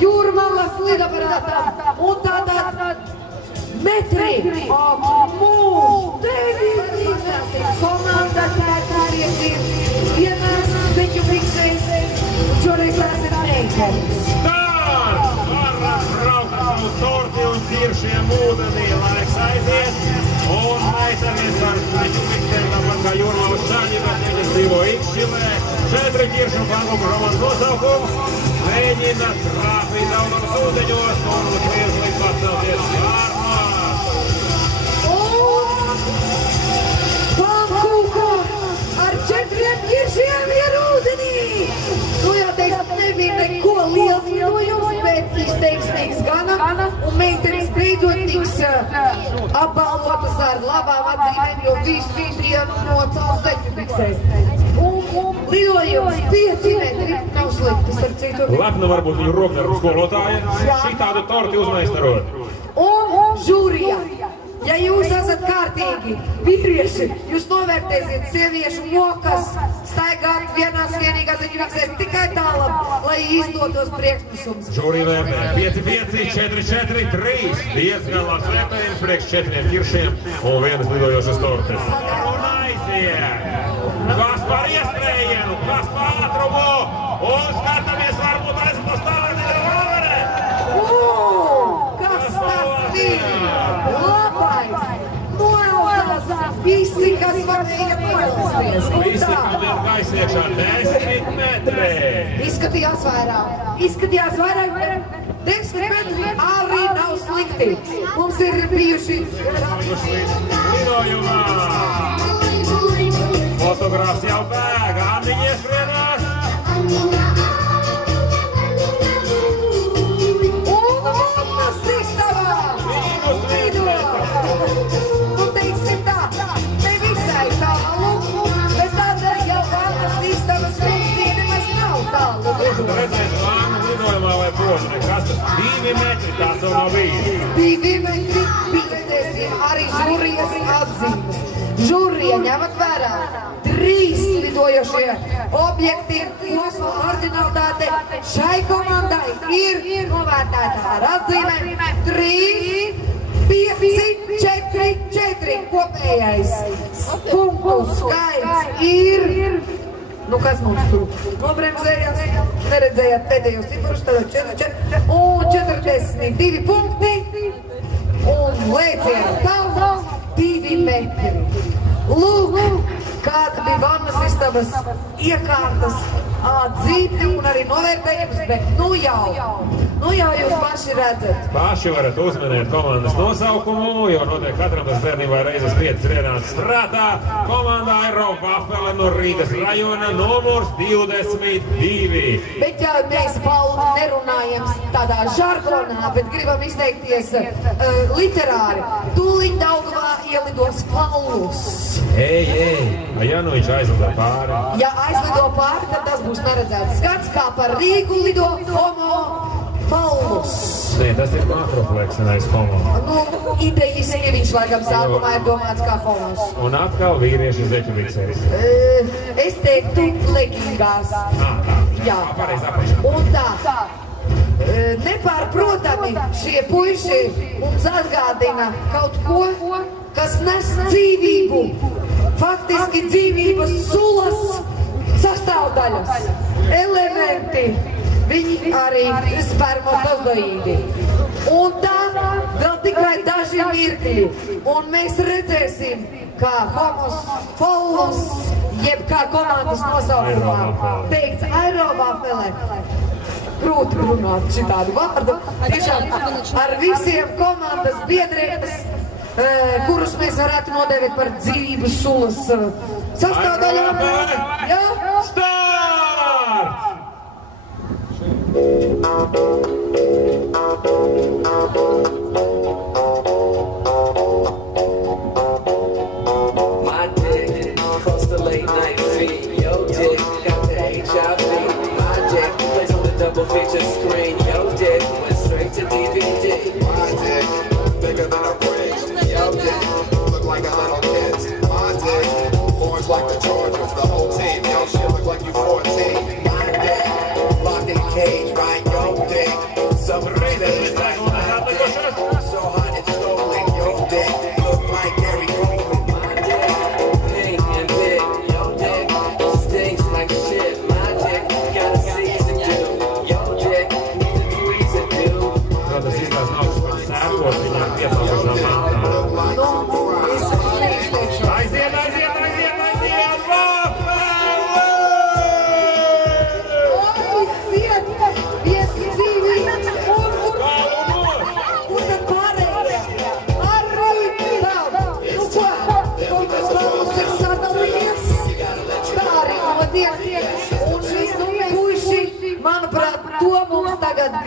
Jūrmalas lidaparātā un tātad metri mūs devītās komanda tētāriesim vienās zeķu fiksēs, šoreiz tās ir meitenes. Stārts! Varam braukt savu torti un ķiršiem ūdenī, laiks aiziet. Un meitenes ar zeķu fiksēm, tāpat kā Jūrmalas čaļi, bet viņas dzīvo Ikšķilē. 4 ķiršu pangumu romanas nosaukums. Mēģina trāpīt daudzos ūdeņos un kliedz pacelties vārmās. Un Pankuka ar 4 ķiršiem ir ūdenī. Nu jau teikt, nebija neko liels lidojums, bet izteiksmīgs gana. Un meitenes beidzot tiks apbalvotas ar labām atzīmēm, jo visu dienu no caur zeķu fiksēs. Un lidojums 5 metri nav slikti, starp citu. Lepna varbūt viņu rokdarbu skolotāja, šitādu torti uzmeistarot. Un žūrija, ja jūs esat kārtīgi vīrieši, jūs novērtēsiet sieviešu mokas, staigāt vienās vienīgās zeķufiksēs tikai tālāk, lai izdotos priekšnesums. Žūrija vērtē 5-5, 4-4, 3. Diezgan labs vērtējums priekš 4 ķiršiem un vienas lidojošas tortes. Un aiziet! Kas par ieskrējienu, kas par ātrumu, un skatāmies varbūt aizpus stāvēt Roverē. Kas tas ir? Labais! Noilsās visi, kas varēja noilsties. Visi, kam ir gaisiekšā 10 metri. Izskatījās vairāk, bet 10 metri arī nav slikti. Mums ir bijuši lidojumā. Fotogrāfs jau bēg, Andiņa ieskrienās. Un mums istabā! Nu, teiksim tā, ne visai tālu, bet tādēļ jau vannas istabas funkcija nemaz nav tālu. Redzēs vānu lidojumā vai proži, nekas tas 2 metri tāds jau nav bijis. 2 metri pieredzēsim arī žūrijas atzīmes. Žūrija ņemat vērā 3 lidojošie objekti, kosmo ordinalitāte šai komandai ir novērtēta ar atzīmēm 3, 5, 4, 4. Kopējais punktu skaits ir, nu kas mums tur nobremzējās, neredzējāt pēdējos ciparus, tad 4 un 42 punkti un lēcienu tālāk 2 metri. Lūk, kāda bija vannas istabas iekārtas atzīme un arī novērtējums, bet nu jau jūs paši redzat. Paši varat uzminēt komandas nosaukumu, jo notiek katram tas bērnībā reizes 5 rienāts strātā. Komandā Eirovafele no Rīgas rajona numurs 22. Bet ja mēs Paulu nerunājam tādā žargonā, bet gribam izteikties literāri, tūliņ Daugavā ielidos Paulus. Ja nu viņš aizlido pāri. Ja aizlido pāri, tad tas būs neredzēts skats, kā par Rīgu lido Homo Paulus. Nē, tas ir makrofleksenais homo. Nu, idejiski viņš laikam sākumā ir domāts kā homos. Un atkal vīrieši zeķu fiksēs. Es teiktu legīgās. Jā. Un tā. Nepārprotami šie puiši mums atgādina kaut ko, kas nes dzīvību. Faktiski dzīvības sulas sastāvdaļas, elementi, viņi arī spermatozoīdi. Un tā vēl tikai daži mirkļi, un mēs redzēsim, kā Homos Paulus, jeb kā komandas nosaukumā teikts Eirovafele. Grūti runāt šitādu vārdu, tiešām ar visiem komandas biedriem, kurus mēs varētu nodēvēt par dzīvības sulas sastāvdaļām. Jā? Start! My dick cost the late night fee. Yo dick got the HIV. My dick plays on the double feature screen. Yo dick went straight to DVD. My dick bigger than a bridge. Yo dick look like a little kid's. My dick orange like the Chargers, the whole team. Yo shit look like you 14. My dick locked in a cage, right? Yo dick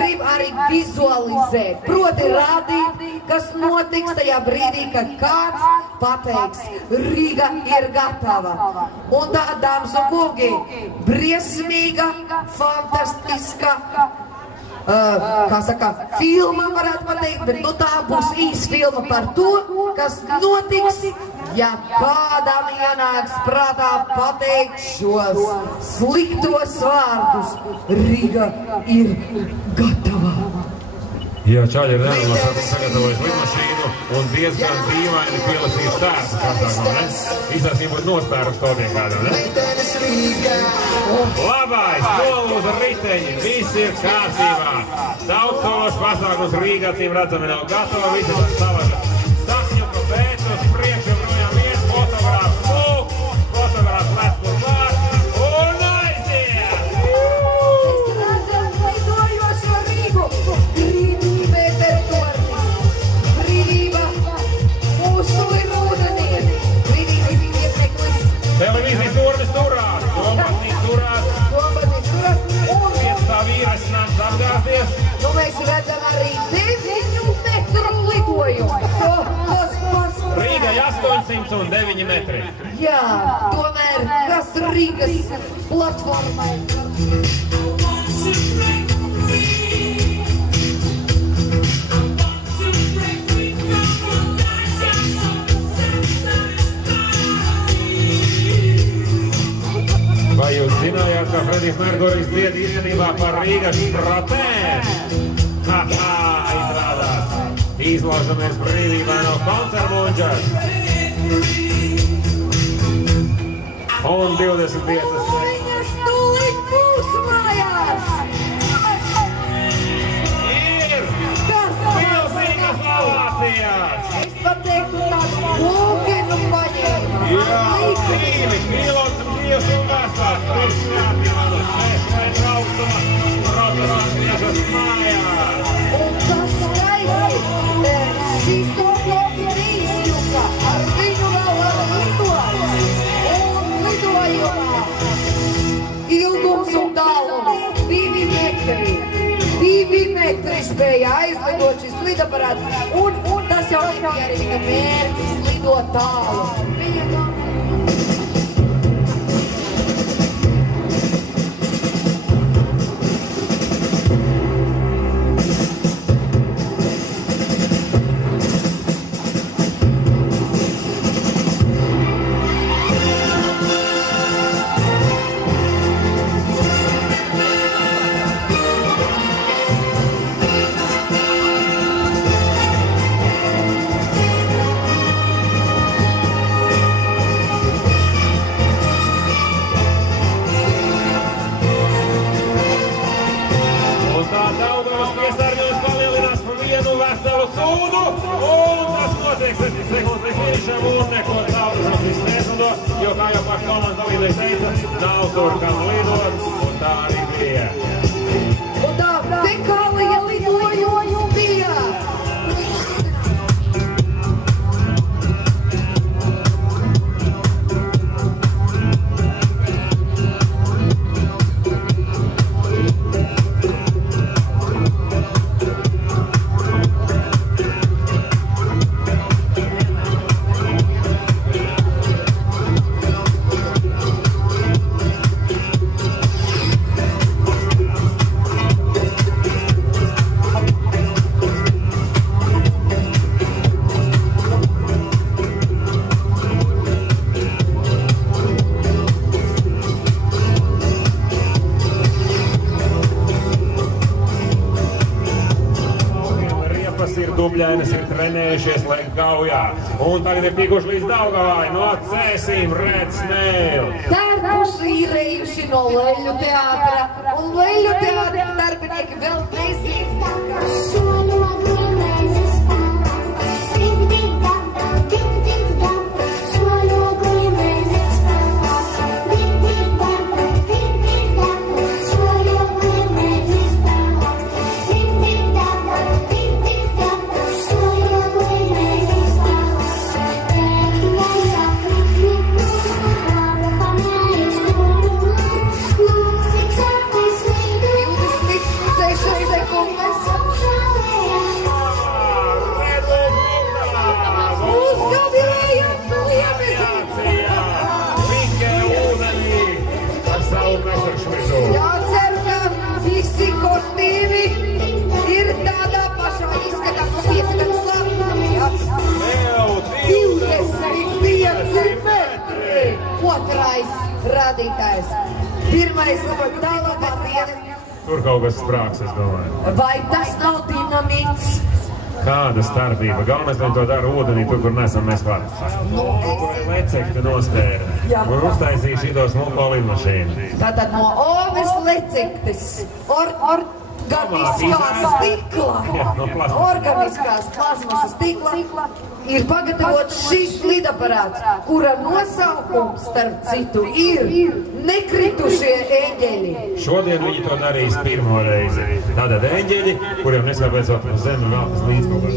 grib arī vizualizēt, proti rādīt, kas notiks tajā brīdī, kad kāds pateiks, Rīga ir gatava. Un tā, dāmas un kungi, briesmīga, fantastiska, kā saka, filma varētu pateikt, bet nu tā būs īsa filma par to, kas notiks, ja kādam ienāks prātā pateikt šos sliktos vārdus. Rīga ir gatava. Jā, čaļi ir nenormāli sagatavojis lidmašīnu un diezgan dīvaini pielasījis tērpu kādā, ne? Izsāsīm būt nospēruši to pie kādā, ne? Labais, nolūza riteņi, viss ir kārtībā. Daudz sološu pasākums Rīgā, cīm redzami, nav gatava, visi tas savada. Sakņuka pēc, uz priekšu projām iet, fotogrāfs lūk, fotogrāfs lēc kur pār, un aiziet! Es redzam lidojošo Rīgu, brīvība teritorijas, brīvība mūsu ir ūdenieni, brīvības iepeklis. Televīzijas durvis turās, Dombasnīgs turās, un pēc tā vīres nāks apgāzties. Nu, mēs redzam arī 9 metru lidojumu. Rīgai 809 metri. Jā, tomēr kas Rīgas platformai? Vai jūs zinājāt, ka Fredijs Merkurijs dzied īstenībā par Rīgas špratēm? Haha, izrādās. Izlaužamies brīvībā no koncertmuņģas. Un 25. Viņas tūlīt būs mājās! Ir! Kas Milzīgas ovācijas! Es pateiktu tādu lūgenu paņēmu. Jā, 2 kilometri bijusi un vesels. Priekšsvētībā no 6 metru augstuma. Rotorās griežas mājās. Un tas skaisti, šīs tūkstoši izjuka, ar viņu vēl var lidot. Un lidojumā ilgums un tālums 2 metri. 2 metri spēja aizlidot šis lidaparāts. Un tas jau nebija arī viņa mērķis lidot tālu. Jo, kā jau paši komandas dalībnieki teica, nav tur kam lidot, un tā arī bija. Un tā fekālija lidojums bija. Dubļainas ir trenējušies, lai kaujā. Un tagad ir tikuši līdz Daugavai no Cēsīm Red Snail. Tērpus īrējuši no Leļu teātra, un Leļu teātra darbinieki vēl nezina. Vilnis. Uzgavilējās Liemeži. Pinkē ūdenī ar savu mesaršmitu. Jācer, ka visi kostīmi ir tādā pašā izskatā, kā 5 gadus Latvijā. Vēl 25 metri. Otrais rādītājs. Pirmais tālākais. Tur kaut kas sprāks, es domāju. Vai tas nav dinamīts? Kāda starpība? Galvenais, lai to dara ūdenī, tur, kur nesam mēs vārds. Lecekti nospēra. Jā. Kur uztaisīja šitos smuko lidmašīnu. Tātad no Oves Lecektes organiskās plazmas stikla ir pagatavots šis lidaparāts, kura nosaukums, starp citu, ir Nekritušie eņģeļi. Šodien viņi to darīs pirmo reizi. Tātad eņģeļi, kuriem neskapēcot uz zemi velkas līdz kaut kā.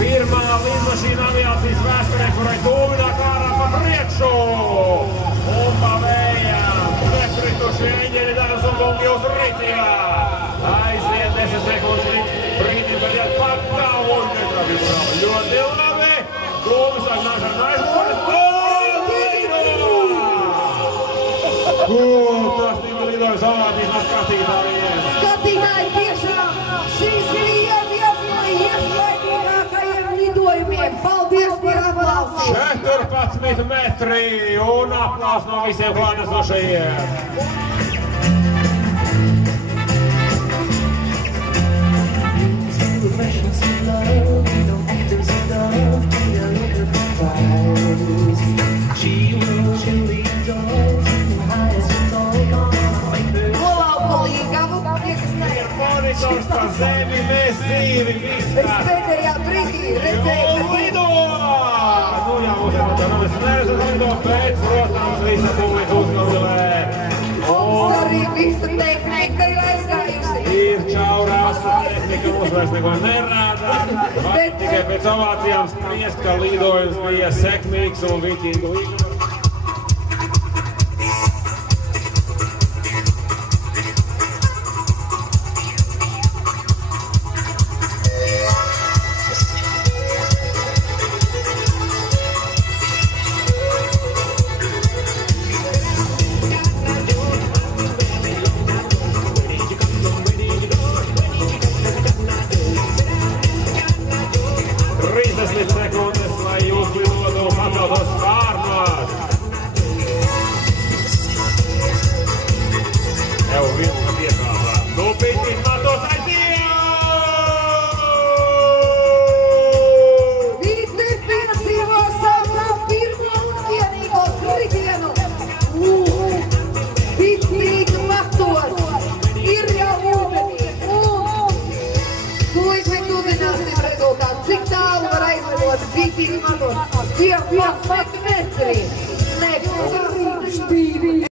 Pirmā lidmašīna aviācijas vēsturē, kurai tūvināk ārā pa priekšu un pa vējām. Nekritušie eņģeļi daras un kungi jūsu rīcībā. Aiziet 10 sekundes brīdī, bet iet pat nav un netrafību. Ļoti labi. Dūmi sāk nāk ar aizmūnes. Tas tika lidojums avātīs skatītājiem. Skatītāji tiešām šīs bija viens no iespaidīgākajiem lidojumiem. Paldies par aplausi! 14 metri un aplaus no visiem klātesošajiem. Monitors pa zemi, mēs dzīvi, viss Es pēdējā brīdī redzēju, ka lido! Nu jā, mums ir tā nav neesam lido, bet, protams, visa publika uzkavilē. arī visa tehnika ir aizgājusi. Ir čaurās tehnika, mums vairs neko nerāda. Var tikai pēc ovācijām spriest, ka lidojums bija sekmīgs un vikingu līdzi. Sekundes, lai jūs lidotu paceltos pārnos. Jau viens piekāpā. Nu, pītīt matos aiziet! Vīti piedzīvo savu pirmo un vienīgo kritienu. Pītīt matos. Ir jau ūdenī. Tūlīt mēs uzzināsim rezultātu. Cik tālu var aizvedot Vītīt matos? 12 metri.